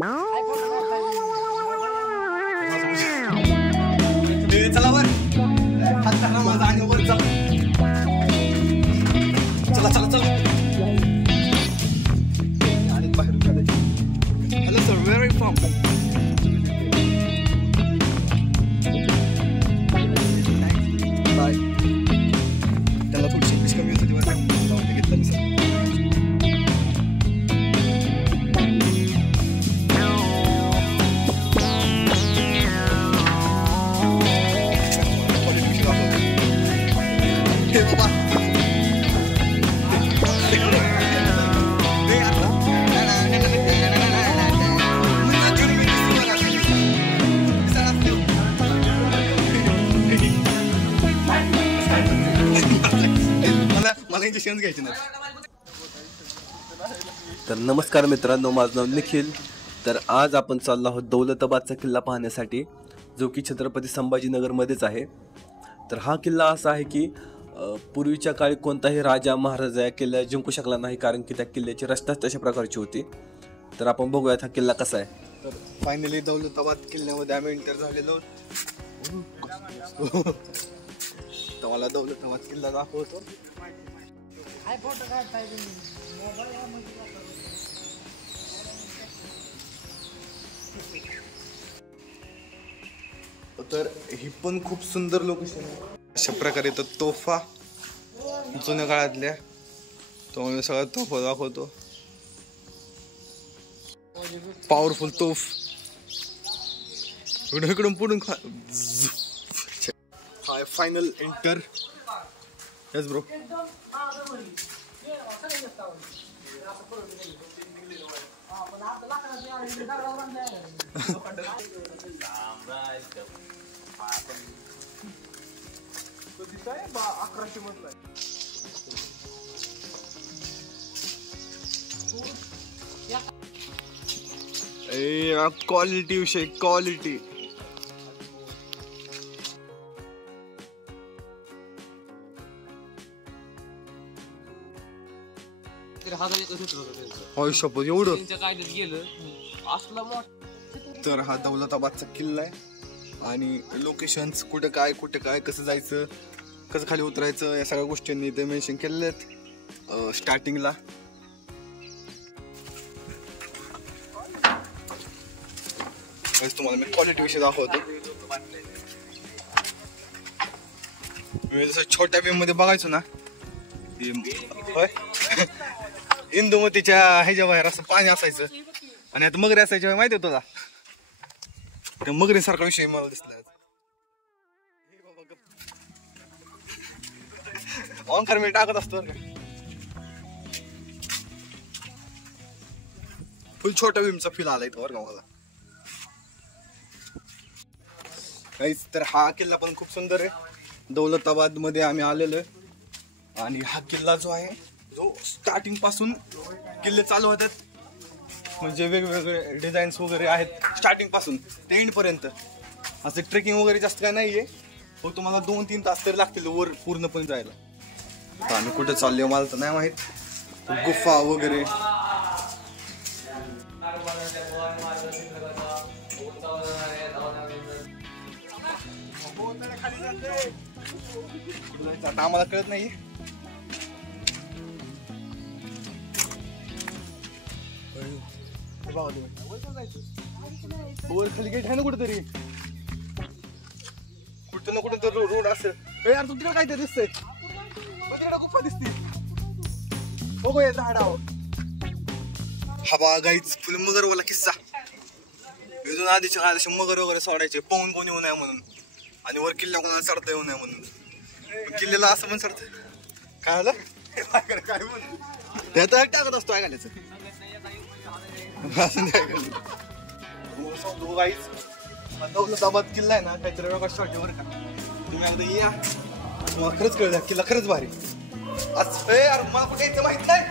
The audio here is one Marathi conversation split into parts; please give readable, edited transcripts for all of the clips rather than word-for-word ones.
चला वर हात धरा माझा आणि वर चला चला चला चला आणि बाहेर काढायचं. Hello sir, where are you from? Bye. त्याला थोडीशी इंग्लिश कमी होती तेव्हा घेतलं मी सर. तर नमस्कार मित्रांनो, माझं नाव निखिल. तर आज आपण चाललो आहोत दौलताबादचा किल्ला पाहण्यासाठी, जो की छत्रपती संभाजीनगरमध्येच आहे. तर हा किल्ला असा आहे की पूर्वीच्या काळी कोणताही राजा महाराजा या किल्ला जिंकू शकला नाही, कारण की त्या किल्ल्याची रचनाच तशा प्रकारची होती. तर आपण बघूयात हा किल्ला कसा आहे. तर फायनली दौलताबाद किल्ल्यामध्ये आम्ही एंटर झालेलो. तर मला दौलताबाद किल्ला दाखवतो. तर ही पण खूप सुंदर लोकेशन आहे. अशा प्रकारे तर तोफा जुन्या काळातल्या, तो सगळ्या तोफा दाखवतो. पॉवरफुल तोफ इकडून पुढून हाय. Final enter. Yes bro. Quality विषय क्वालिटी. एवढं. तर हा दौलताबादचा किल्ला आहे आणि लोकेशन्स कुठे काय कसं जायचं, कसं खाली उतरायचं, या सगळ्या गोष्टींनी इथे मेन्शन केलेले आहेत स्टार्टिंगला. तुम्हाला मी क्वालिटी विषय दाखवतो. मी जसं छोट्या वेव मध्ये बघायचो ना, इंदुमतीच्या ह्याच्या बाहेर असं पाणी असायचं आणि आता मगरी असायच्या, माहिती आहे तुला? त्या मगरी सारखा विषय मला दिसला. ऑनकर मी टाकत असतो. फुल छोट्या विमचा फील आलाय तो बरं का मला. तर हा किल्ला पण खूप सुंदर आहे. दौलताबाद मध्ये आम्ही आलेलो आहे आणि हा किल्ला जो आहे, जो स्टार्टिंग पासून किल्ले चालू होतात, म्हणजे वेगवेगळे डिझाईन्स वगैरे आहेत स्टार्टिंग पासून ते एंड पर्यंत. असं ट्रेकिंग वगैरे जास्त काय नाहीये, फक्त तुम्हाला 2-3 तास तरी लागतील वर पूर्णपणे जायला. तर आम्ही कुठे चाललोय मला तर नाही माहित. गुफा वगैरे आता आम्हाला कळत नाही. वर खाली गेट आहे ना कुठेतरी, कुठं ना कुठं तर रोड असेल. यार तू तिकडे काहीतरी दिसतंय, तिकडे गुफा दिसते. हो या झाडावर. हा बा गाईच फुल मगरवाला किस्सा. इथून आधीच्या काळात असे मगर वगैरे सोडायचे पाहून कोणी येऊ नये म्हणून, आणि वर किल्ला कोणाला चढता येऊ नये म्हणून. किल्ल्याला असं पण चढत काय आलं काय म्हणून त्यात टाकत असतो ऐकायचं. दौलताबाद किल्ला आहे ना, काहीतरी वेगळा शॉट आहे बरं का. तुम्ही अगदी या, तुम्हाला खरंच कळलं किल्ला खरंच भारी. यार मला कुठे यायचं माहित नाही.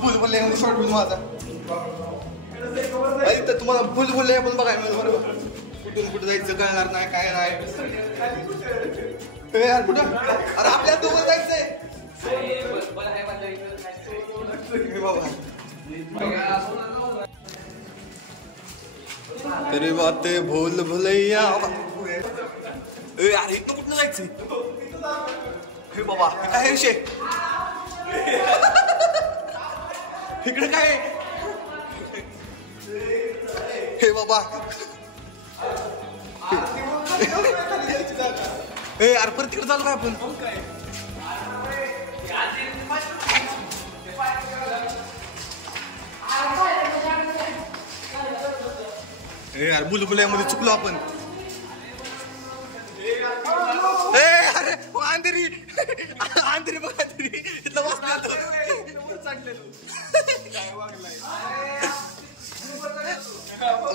बुलबुले शॉर्ट बिल माझा तर तुम्हाला बुलबुले पण बघायला मिळेल बरोबर. कुठून कुठं जायचं कळणार नाही काय नाही. यार कुठं, अरे आपल्या दोघं जायचंय बाबा. तेरी बातें भूल भुलैया. ए अरे इथनं कुठनं जायचंय? हे बाबा हे काय विषय? इकडे काय? हे बाबा ए यार परत तिकडे चालू काय आपण? ए यार बुलबुल्यामध्ये चुकलो आपण. ए अरे अंधेरी अंधेरी बघा तरी इथलं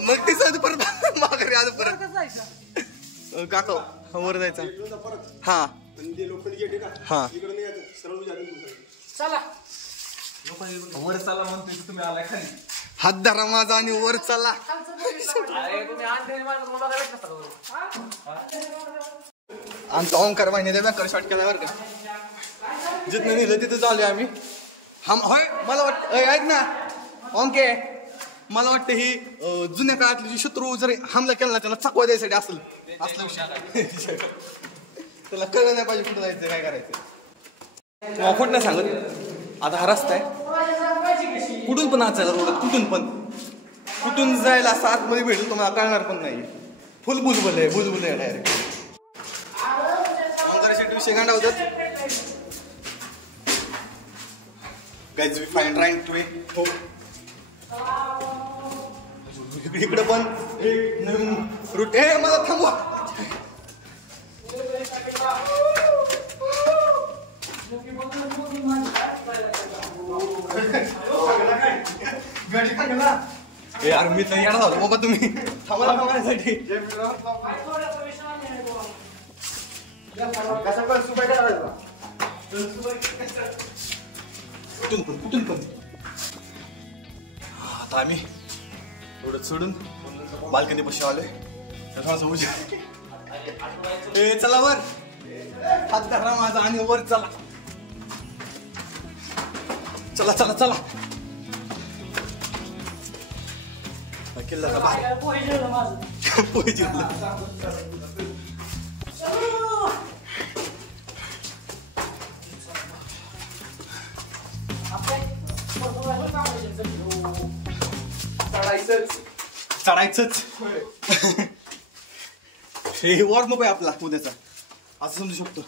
मग ते सांगतो परत माघारी आलो परत. काका वर जायचा. हा हा चला वर चला म्हणतोय तुम्ही आलाय खाली. हात धरा माझा आणि वर चला. अरे तुम्ही आणते माझं तुम्हाला भेटत नसता. आमचा ओंकार माहिती बँकर शॉट केला बरं का. जिथं नेलं तिथं चालू आम्ही. होय मला वाटतं ऐक ना ओंके मला वाटतं ही जुन्या काळातली जी शत्रू जर हमला केला त्याला चकवा द्यायसाठी असेल असला विषय. त्याला कळलं नाही पाहिजे कुठं जायचं काय करायचं. खोट नाही सांगत. आता हा रस्ता आहे कुठून पण आचायला रोड कुठून जायला असं आतमध्ये भेटेल तुम्हाला कळणार पण नाही. फुल बुलबुल आहे डायरेक्ट. विषय गांडा होतात. Guys, we find right way. हो इकडे पण नवीन रूट. हे मला थांबवा. यार मी तर येणार झालो बाबा तुम्ही थांबला बघण्यासाठी. कुठून पण आता आम्ही थोडं सोडून बाल्कनी पाशी आलोय. चला वर हात धरा माझा आणि वर चला. चला चला चला. किल्ला पोहे जिंकलं. चढायचंच. हे वॉर्मअप आहे आपला उद्याचा असं समजू शकतो.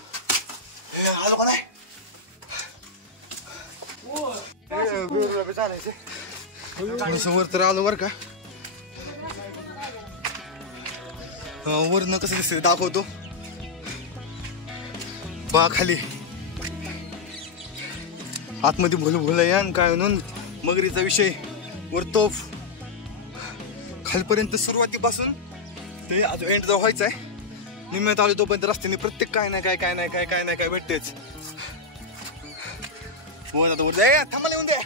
आलो का नाही वर तर आलो बर का. वरनं कसं दिसतंय दाखवतो बा. खाली आतमध्ये भुलभुलैया काय म्हणून मगरीचा विषय वर तोफ. खालपर्यंत सुरुवातीपासून ते अजून एंड जवळ व्हायचं आहे. निम्म्यात आलो तोपर्यंत रस्त्याने प्रत्येक काय नाही काय भेटतेच. थांबा येऊन दे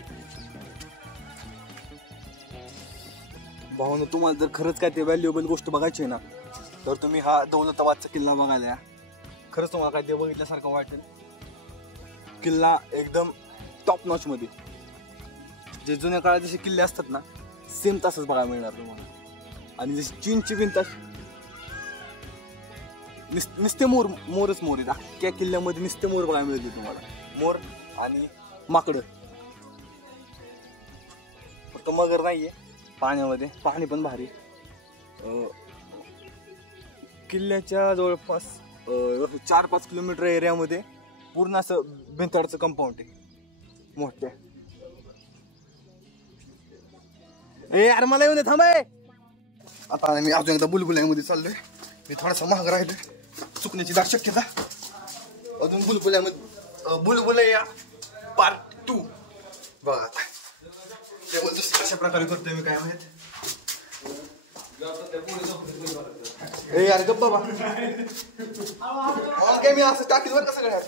भावानं. तुम्हाला जर खरंच काय ते व्हॅल्युएबल गोष्ट बघायची आहे ना तर तुम्ही हा दौलताबादचा किल्ला बघायला या. खरंच तुम्हाला काय ते बघितल्यासारखं वाटेल. किल्ला एकदम टॉप नॉच मध्ये. जे जुन्या काळात जसे किल्ले असतात ना सेम तसंच बघायला मिळणार तुम्हाला. आणि जशी चीनची भिंत नुसते मोरच आहेत. अख्ख्या किल्ल्यामध्ये नुसते मोर बघायला मिळते तुम्हाला. मोर आणि माकडं. फक्त मगर नाहीये पाण्यामध्ये. पाणी पण भारी. किल्ल्याच्या जवळपास 4-5 किलोमीटर एरियामध्ये पूर्ण असं भिंताडचं कंपाऊंड आहे मोठ्या. ए अरे मला येऊन दे थांबाय. आता मी अजून एकदा बुलबुल्यामध्ये चाललोय. मी थोडासा महाग राहिलोय. चुकण्याची दाट शक्यता. अजून बुलबुलैया पार्ट 2 बघा आता. कशा प्रकारे करतोय मी काय माहित. ए यार गप्प बाबा. काय मी असं टाकीत वर कसं घड्याळ.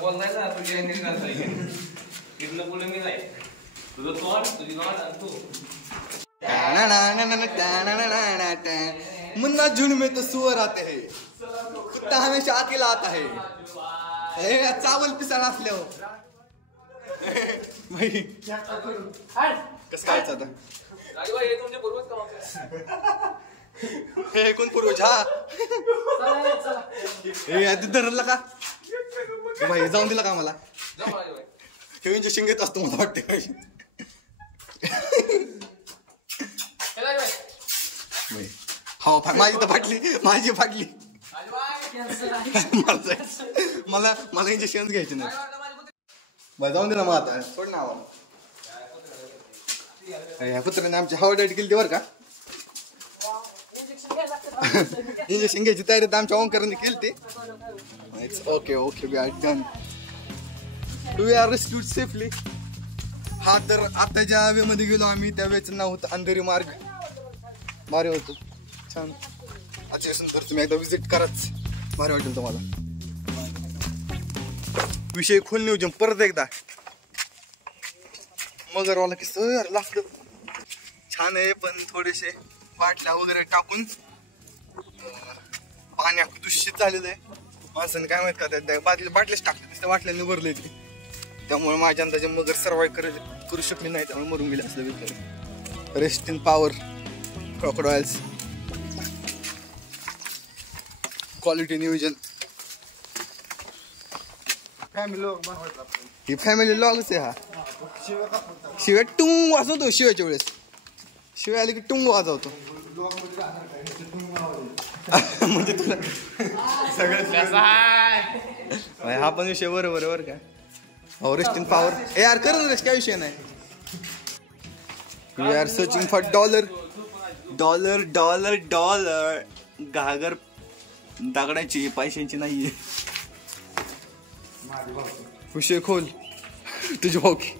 बोललाय ना तुझ्या बोल मी नाही तुझं तोंड तुझी तू. मुन्ना झुंड में तो सुअर आते हैं कुत्ता हमेशा अकेला आता है. चावल पिसाळ असल्यावर कसं काय आता तुमचे पूर्वज का हे कोण पूर्वज हा हे आधी धरला का भाई जाऊन दिला का मला हे इंजेक्शन घेत असतो मला वाटते हो माझी तर फाटली माझी फाटली मला मला इंजेक्शन घ्यायचे नाही जाऊन दिला मग आता सोड ना ह्या पुत्राने आमची हवा डाईट केली बरं का इंजेक्शन घ्यायची तयारी तर आमच्या ओंकाराने केली ते it's okay okay we are done we are rescued safely हा तर आता ज्या वेळेमध्ये गेलो आम्ही त्या वेळेचं नाव होतं अंधेरी मार्ग भारी होतो छान अच्छा सुंदर तुम्ही एकदा विजिट कराच भारी वाटेल तुम्हाला विषय खोल नियोजन परत एकदा मगरवाला की सर लागलं छान आहे पण थोडेसे बाटल्या वगैरे टाकून पाणी अख्खं दूषित झालेलं आहे माणसाने काय माहित का त्या बाटल्याच टाकले त्या बाटल्याने भरले ते त्यामुळे माझ्या अंदाजे मगर सर्वाइव्ह करू शकले नाही त्यामुळे मरून गेले असलं विचार rest in power crocodiles quality नियोजन ही फॅमिली लॉगच आहे हा शिव्या टुंग वाजवतो शिव्याच्या वेळेस शिव्या आली की टुंग वाजवतो म्हणजे तुला हा पण विषय बरोबर आहे बरं का हो रेस्ट इन पॉवर ए यार कर रेस्ट काय विषय नाही we are searching for dollar dollar dollar dollar घागर दगडाची पैशांची नाहीये विषय खोल तुझी भाऊकी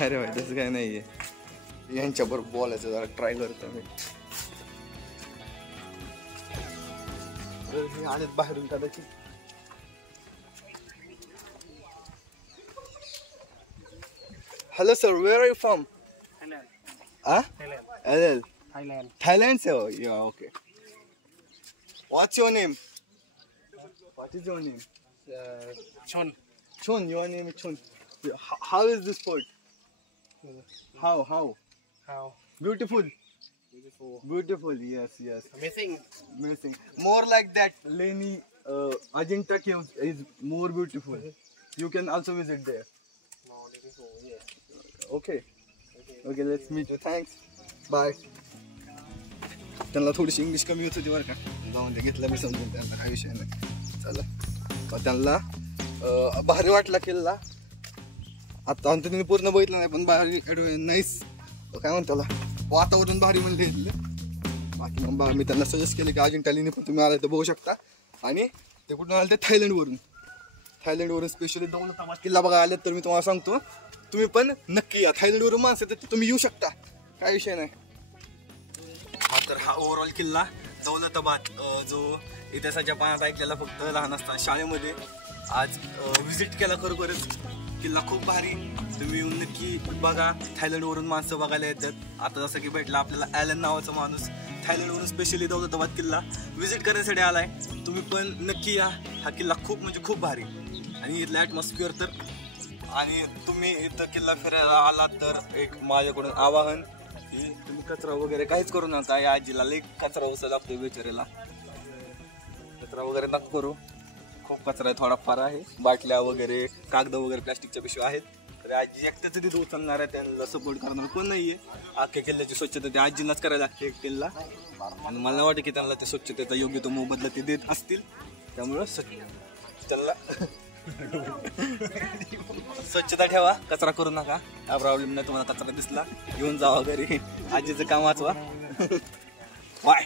अरे भाई तसं काय नाहीये यांच्याबरोबर बोलायचं जरा ट्राय करतो मी आलेत बाहेरून कदाचित hello sir where are you from Thailand sir yeah okay what's your name what is your name Chon your name is Chon how is this sport how beautiful yes amazing more like that Leni Ajanta Caves is more beautiful you can also visit there okay let's meet you thanks bye त्यांना थोडीशी इंग्लिश कमी होत होती बरं का जाऊन ते घेतलं मी समजून त्यांना काही विषय नाही चला त्यांना भारी वाटला किल्ला आता अंत त्यांनी पूर्ण बघितलं नाही पण भारी नाईस काय म्हणतो त्याला वातावरण भारी म्हणले घेतलं बाकी मग मी त्यांना सजेस्ट केले की अजिंठा लेणी पण तुम्ही आले तर बघू शकता आणि ते कुठून आले ते थायलंडवरून स्पेशली दौलताबाद किल्ला बघा आले तर मी तुम्हाला सांगतो तुम्ही पण नक्की या थायलंडवरून माणसं तर तुम्ही येऊ शकता काय विषय नाही हा तर हा ओव्हरऑल किल्ला दौलताबाद जो इतिहासाच्या पानात ऐकलेला फक्त लहान असताना शाळेमध्ये आज व्हिजिट केला खरोखरच किल्ला खूप भारी तुम्ही येऊन नक्की बघा थायलंडवरून माणसं बघायला येतात आता जसं की भेटला आपल्याला ॲलन नावाचा माणूस थायलंडवरून स्पेशली दौलताबाद किल्ला व्हिजिट करण्यासाठी आलाय तुम्ही पण नक्की या हा किल्ला खूप म्हणजे खूप भारी आणि इथलं ॲटमॉस्फिअर तर आणि तुम्ही इथं किल्ला फिरायला आलात तर एक माझ्याकडून आवाहन की तुम्ही कचरा वगैरे काहीच करू नका या आजीला लई कचरा उचल लागतोय बेचारीला कचरा वगैरे नका करू खूप कचरा थोडाफार आहे बाटल्या वगैरे कागद वगैरे प्लास्टिकच्या पिशव्या आहेत तर आजी एकट्याच तिथे उचलणार आहे त्यांना सपोर्ट करणार कोण नाहीये अख्ख्या किल्ल्याची स्वच्छता त्या आजीलाच करायला लागते किल्ला आणि मला वाटतं की त्यांना ते स्वच्छतेचा योग्य तो मोबदला ते देत असतील त्यामुळं त्यांना स्वच्छता ठेवा कचरा करू नका हा प्रॉब्लेम नाही तुम्हाला कचरा दिसला घेऊन जावा घरी आजीचं काम वाचवा बाय